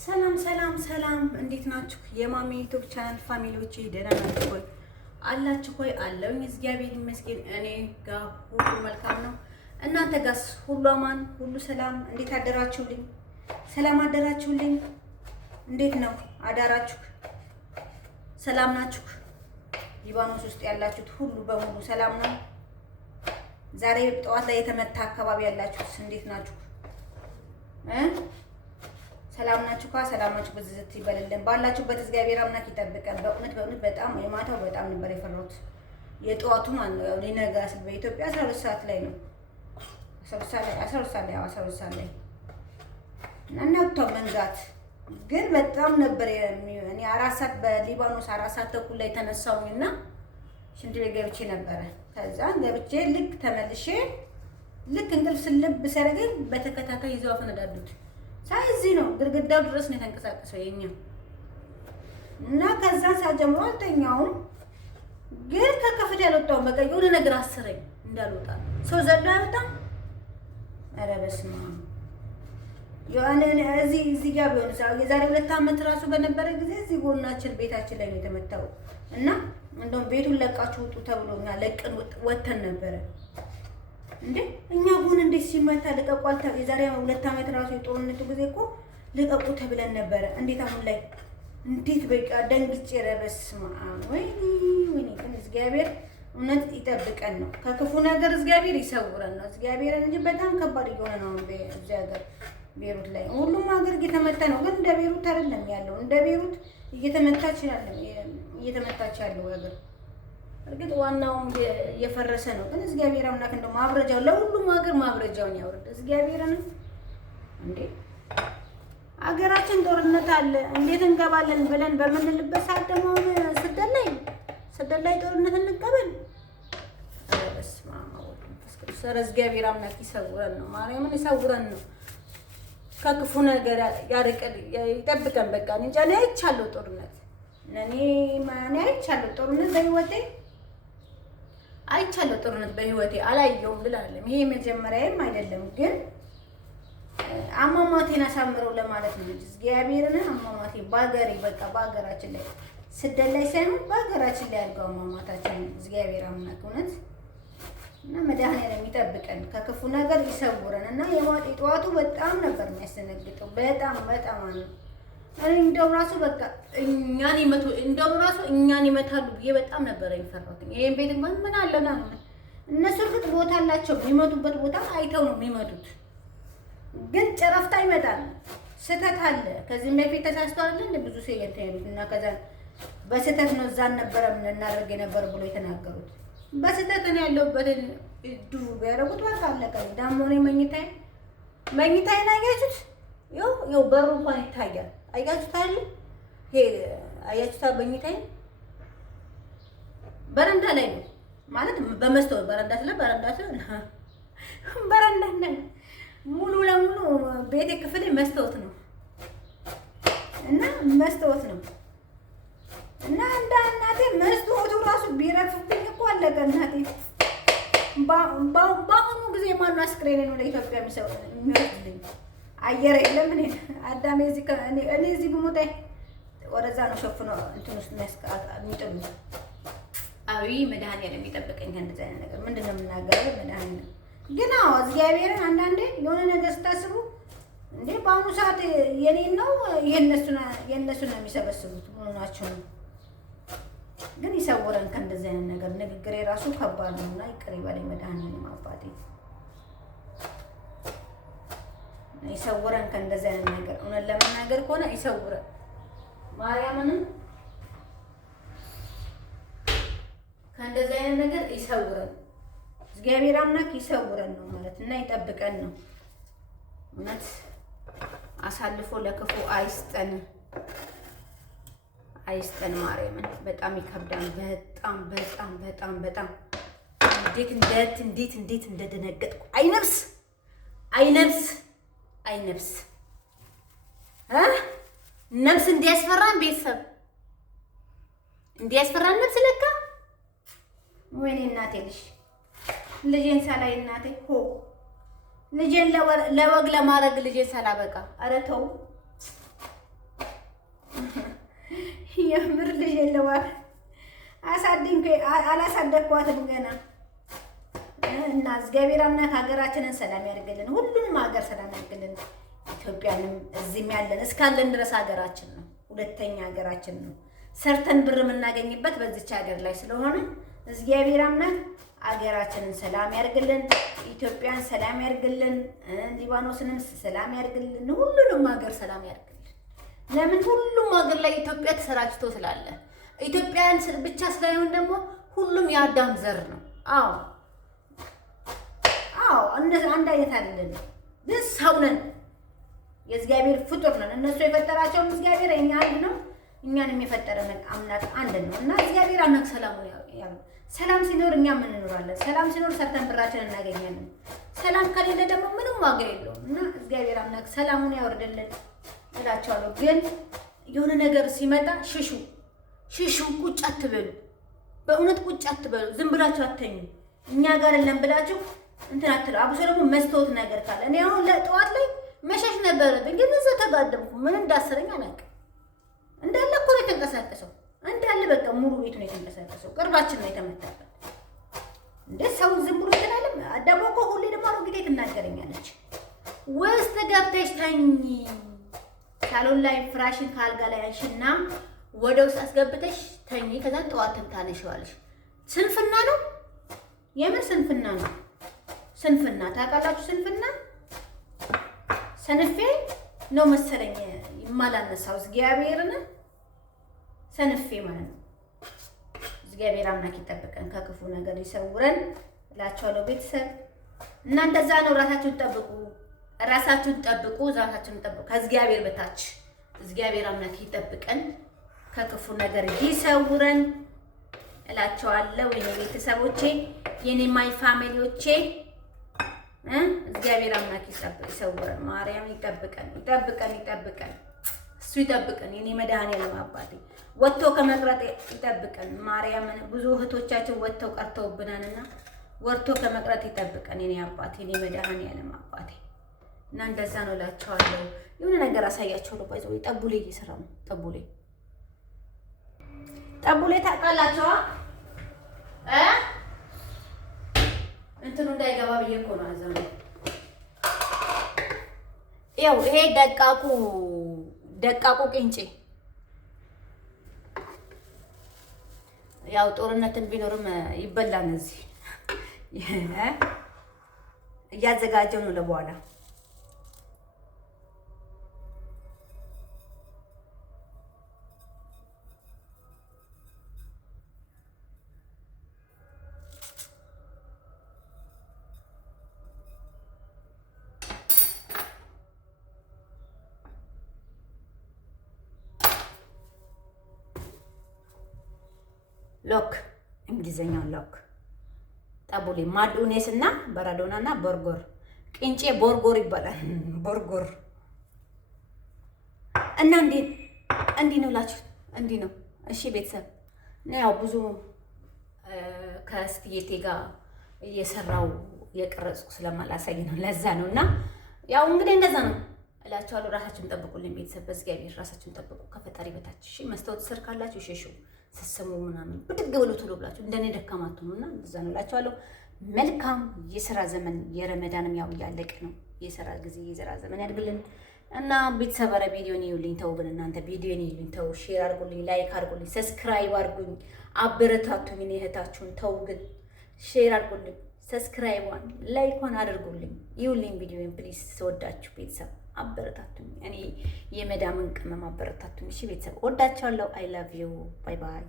ሰላም ሰላም ሰላም፣ እንዴት ናችሁ? የማሚ ዩቲዩብ ቻናል ፋሚሊዎች ደህና ናችሁ ወይ? አላችሁ ወይ? አለውኝ እግዚአብሔር ይመስገን። እኔ ጋር ሁሉ መልካም ነው። እናንተ ጋርስ ሁሉ አማን፣ ሁሉ ሰላም? እንዴት አደራችሁልኝ? ሰላም አደራችሁልኝ? እንዴት ነው አዳራችሁ? ሰላም ናችሁ? ሊባኖስ ውስጥ ያላችሁት ሁሉ በሙሉ ሰላም ነው? ዛሬ ጠዋት ላይ የተመታ አካባቢ ያላችሁት እንዴት ናችሁ? ሰላም ናችሁ? ሰላማችሁ በዝት ይበልልን። ባላችሁበት እግዚአብሔር አምላክ ይጠብቀን። በእውነት በጣም የማታው በጣም ነበር የፈራሁት። የጠዋቱ ማን ነው ያው ሊነጋ ስል በኢትዮጵያ 12 ሰዓት ላይ ነው 12 ሰዓት ላይ እና መንጋት ግን በጣም ነበር እኔ 4 ሰዓት በሊባኖስ 4 ሰዓት ተኩል ላይ ተነሳሁኝና ሽንት ቤት ገብቼ ነበረ። ከዛ ገብቼ ልክ ተመልሼ ልክ እንቅልፍ ስልብ ሰረገኝ በተከታታይ ይዘው አፈነዳዱት። ሳይዚህ ነው ግድግዳው ድረስ ነው የተንቀሳቀሰው የኛ እና ከዛ ሳጀምሮ አልተኛውም። ግን ከከፍል ያልወጣው በቃ የሆነ ነገር አሰረኝ እንዳልወጣ ሰው ዘሎ አይወጣም። ኧረ በስመ አብ ያኔ እዚህ ጋር ቢሆን የዛሬ 2 ዓመት ራሱ በነበረ ጊዜ እዚህ ጎናችን ቤታችን ላይ ነው የተመታው እና እንደውም ቤቱን ለቃችሁ ውጡ ተብሎኛ ለቀን ወተን ነበረ። እንዴ እኛ ጎን እንዴት ሲመታ ልቀቁ አልተባለ። የዛሬ 2 ዓመት ራሱ የጦርነቱ ጊዜ እኮ ልቀቁ ተብለን ነበረ። እንዴት አሁን ላይ እንዴት በቃ ደንግጬ በስመ አብ ወይኔ ግን እግዚአብሔር እውነት ይጠብቀን ነው። ከክፉ ነገር እግዚአብሔር ይሰውረን ነው እግዚአብሔርን እንጂ በጣም ከባድ እየሆነ ነው እዚህ ሀገር ቤሩት ላይ። ሁሉም ሀገር እየተመታ ነው፣ ግን እንደ ቤሩት አይደለም ያለው። እንደ ቤሩት እየተመታች ያለው ሀገር እርግጥ ዋናውም እየፈረሰ ነው። ግን እግዚአብሔር አምላክ እንደው ማብረጃው ለሁሉም ሀገር ማብረጃውን ያወርድ እግዚአብሔርን። እንዴ ሀገራችን ጦርነት አለ እንዴት እንገባለን ብለን በምንልበት ሰዓት ደግሞ ስደት ላይ ጦርነት እንቀበል። በስመ አብ ወወልድ ወመንፈስ ቅዱስ። ኧረ እግዚአብሔር አምላክ ይሰውረን ነው፣ ማርያምን ይሰውረን ነው፣ ከክፉ ነገር ያርቀን ይጠብቀን። በቃ እንጃ እኔ አይቻለሁ ጦርነት አይቻለሁ ጦርነት በህይወቴ አላየሁም ልላለም። ይሄ መጀመሪያዬም አይደለም፣ ግን አሟሟቴን አሳምረው ለማለት ነው እንጂ እግዚአብሔርን አሟሟቴ ባገሬ በቃ በሀገራችን ላይ ስደት ላይ ሳይሆን በሀገራችን ላይ ያልገው አሟሟታችን እግዚአብሔር አምላክ እውነት እና መድኃኒዓለም ይጠብቀን ከክፉ ነገር ይሰውረን። እና የጠዋቱ በጣም ነበር የሚያስደነግጠው። በጣም ነው እንደው ራሱ በቃ እኛን ይመታሉ ብዬ በጣም ነበር የፈራሁት። ይሄን ቤት እንኳን ምን አለና ነው እነሱ እርግጥ ቦታ አላቸው፣ የሚመቱበት ቦታ አይተው ነው የሚመቱት። ግን ጨረፍታ ይመጣል፣ ስህተት አለ። ከዚህም በፊት ተሳስተዋል እንደ ብዙ ሰው ያንተሉት እና ከዛ በስህተት ነው እዛን ነበረ ምን እናደርግ ነበር ብሎ የተናገሩት። በስህተት ነው ያለውበትን ድሩ ቢያደርጉት በቃ አለቀ። ዳሞ ነው መኝታዬን አያችሁት? ይኸው በሩ እንኳን ይታያል። አያችሁታል? አያችሁታ? መኝታዬ በረንዳ ላይ ነው ማለት በመስታወት በረንዳ ነው ሙሉ ለሙሉ ቤቴ ክፍል መስታወት ነው እና እንደ እናቴ መስታወቱ ራሱ ቢረፍብኝ እኮ አለቀ እናቴ። በአሁኑ ጊዜ ማነው አስክሬኔ ነው ለኢትዮጵያ የሚወስድልኝ? አየር የለም። አዳሜ እኔ እዚህ ብሞት ወደዛ ነው ሸፍኖ እንትን ውስጥ የሚጥሉ። አይ መድኃኒዓለም የሚጠብቀኝ ከእንደዚህ አይነት ነገር ምንድን ነው የምናገረው? መድኃኒዓለም ግን እግዚአብሔርን አንዳንዴ የሆነ ነገር ስታስቡ እንዴ በአሁኑ ሰዓት የኔን ነው የእነሱን ነው የሚሰበስቡት መሆናቸው ነው። ግን ይሰውረን ከእንደዚህ አይነት ነገር። ንግግሬ ራሱ ከባድ ነው እና ይቅር ይበለኝ መድኃኒዓለም አባቴ። ይሰውረን ከእንደዚህ አይነት ነገር። እውነት ለመናገር ከሆነ ይሰውረን ማርያምን ከእንደዚህ አይነት ነገር ይሰውረን እግዚአብሔር አምላክ ይሰውረን ነው ማለት እና ይጠብቀን ነው እውነት። አሳልፎ ለክፉ አይስጠን ማርያምን። በጣም ይከብዳል። በጣም እንዴት እንደደነገጥኩ አይነብስ ነብስ እንዲያስፈራን ቤተሰብ ነብስ ለካ። ወይኔ እናቴ ልጄን ሳላይ እናቴ ልጄን ለወግ ለማድረግ ልጄን ሳላበቃ ኧረ ተው የምር ልጅ የለዋል አላሳደግኳትም ገና እና እግዚአብሔር አምላክ ሀገራችንን ሰላም ያድርግልን። ሁሉንም ሀገር ሰላም ያድርግልን። ኢትዮጵያንም እዚህም ያለን እስካለን ድረስ ሀገራችን ነው፣ ሁለተኛ ሀገራችን ነው። ሰርተን ብር የምናገኝበት በዚች ሀገር ላይ ስለሆነ እግዚአብሔር አምላክ ሀገራችንን ሰላም ያድርግልን። ኢትዮጵያን ሰላም ያድርግልን። ሊባኖስንም ሰላም ያድርግልን። ሁሉንም ሀገር ሰላም ያድርግልን። ለምን ሁሉም ሀገር ላይ ኢትዮጵያ ተሰራጭቶ ስላለ ኢትዮጵያን ብቻ ስላይሆን ደግሞ ሁሉም የአዳም ዘር ነው። አዎ አንድ አይነት አይደለም፣ ግን ሰው ነን፣ የእግዚአብሔር ፍጡር ነን። እነሱ የፈጠራቸው እግዚአብሔር እኛ አንድ ነው፣ እኛንም የፈጠረን አምላክ አንድ ነው እና እግዚአብሔር አምላክ ሰላሙን ያው ሰላም ሲኖር እኛም እንኖራለን። ሰላም ሲኖር ሰርተን ብራችንን እናገኛለን። ሰላም ከሌለ ደግሞ ምንም ዋጋ የለውም እና እግዚአብሔር አምላክ ሰላሙን ያወርድልን እላቸዋለሁ። ግን የሆነ ነገር ሲመጣ ሽሹ፣ ቁጭ አትበሉ። በእውነት ቁጭ አትበሉ። ዝም ብላችሁ አተኙ። እኛ ጋር የለም ብላችሁ እንትን አትሉ። አብሶ ደግሞ መስታወት ነገር ካለ እኔ አሁን ለጠዋት ላይ መሸሽ ነበረብኝ፣ ግን እዛ ተጋደምኩ። ምን እንዳሰረኝ አላውቅም። እንዳለ እኮ ነው የተንቀሳቀሰው፣ እንዳለ በቃ ሙሉ ቤቱ ነው የተንቀሳቀሰው። ቅርባችን ነው የተመታበት። እንደ ሰው ዝም ብሎ ይላልም። ደግሞ እኮ ሁሌ ደግሞ አሮጊቴ ትናገረኛለች፣ ውስጥ ገብተሽ ተኝ፣ ሳሎን ላይ ፍራሽን ከአልጋ ላይ አንሺና ወደ ውስጥ አስገብተሽ ተኝ፣ ከዛ ጠዋትን ታነሺዋለሽ። ስንፍና ነው፣ የምን ስንፍና ነው? ስንፍና ታውቃላችሁ? ስንፍና ሰንፌ ነው መሰለኝ የማላነሳው እግዚአብሔርን ሰንፌ ማለት ነው። እግዚአብሔር አምላክ ይጠብቀን፣ ከክፉ ነገር ይሰውረን እላችኋለሁ። ቤተሰብ እናንተ እዛ ነው፣ ራሳችሁን ጠብቁ፣ ራሳችሁን ጠብቁ። ከእግዚአብሔር በታች እግዚአብሔር አምላክ ይጠብቀን፣ ከክፉ ነገር ይሰውረን እላችኋለሁ። የኔ ቤተሰቦቼ፣ የኔ ማይ ፋሚሊዎቼ እግዚአብሔር አምላክ ይሰውረን። ማርያም ይጠብቀን። እሱ ይጠብቀን። የኔ መድኃኒዓለም አባቴ ወጥቶ ከመቅረት ይጠብቀን። ማርያምን ብዙ እህቶቻችን ወጥተው ቀርተውብናልና ወጥቶ ከመቅረት ይጠብቀን። የኔ አባቴ፣ የኔ መድኃኒዓለም አባቴ እና እንደዛ ነው እላቸዋለሁ። የሆነ ነገር አሳያቸዋለሁ። ባይዘው ጠቡሌ እየሰራ ነው። ጠቡሌ ታውቃላችሁ? እንትኑ እንዳይገባ ብዬ እኮ ነው አዘኑ። ያው ይሄ ደቃቁ ቅንጬ ያው ጦርነትን ቢኖርም ይበላል። እዚህ እያዘጋጀው ነው ለበኋላ። ሎክ እንግሊዘኛው ሎክ ጠቡሌ ማዶኔስ እና በራዶና እና ቦርጎር ቅንጬ ቦርጎር ይባላል። ቦርጎር እና እንዲህ ነው ላችሁ፣ እንዲህ ነው። እሺ ቤተሰብ ያው ብዙ ከስትዬቴ ጋር እየሰራው የቀረጽኩ ስለማላሳይ ነው፣ ለዛ ነው። እና ያው እንግዲህ እንደዛ ነው እላችኋለሁ። ራሳችሁን ጠብቁልኝ ቤተሰብ፣ በእግዚአብሔር ራሳችሁን ጠብቁ ከፈጣሪ በታች። እሺ መስታወት ስር ካላችሁ ሸሹ፣ ስትሰሙ ምናምን ብድግ ብሎ ቶሎ ብላችሁ እንደኔ ደካማቱ ነውና እንደዛ ነው እላችኋለሁ። መልካም የሥራ ዘመን። የረመዳንም ያው እያለቀ ነው። የሥራ ጊዜ የሥራ ዘመን ያድርግልን እና ቤተሰብ ኧረ ቪዲዮን ይዩልኝ ተው፣ ግን እናንተ ቪዲዮን ይዩልኝ ተው፣ ሼር አድርጉልኝ፣ ላይክ አድርጉልኝ፣ ሰብስክራይብ አድርጉኝ፣ አበረታቱኝ። እኔ እህታችሁን ተው፣ ግን ሼር አድርጉልኝ፣ ሰብስክራይቧን ላይኳን አድርጉልኝ፣ ይዩልኝ ቪዲዮን ፕሊዝ። ተወዳችሁ ቤተሰብ አበረታቱኝ። እኔ የመዳምን ቅመም አበረታቱኝ። እሺ ቤተሰብ ወዳችኋለሁ። አይ ላቭ ዩ። ባይ ባይ።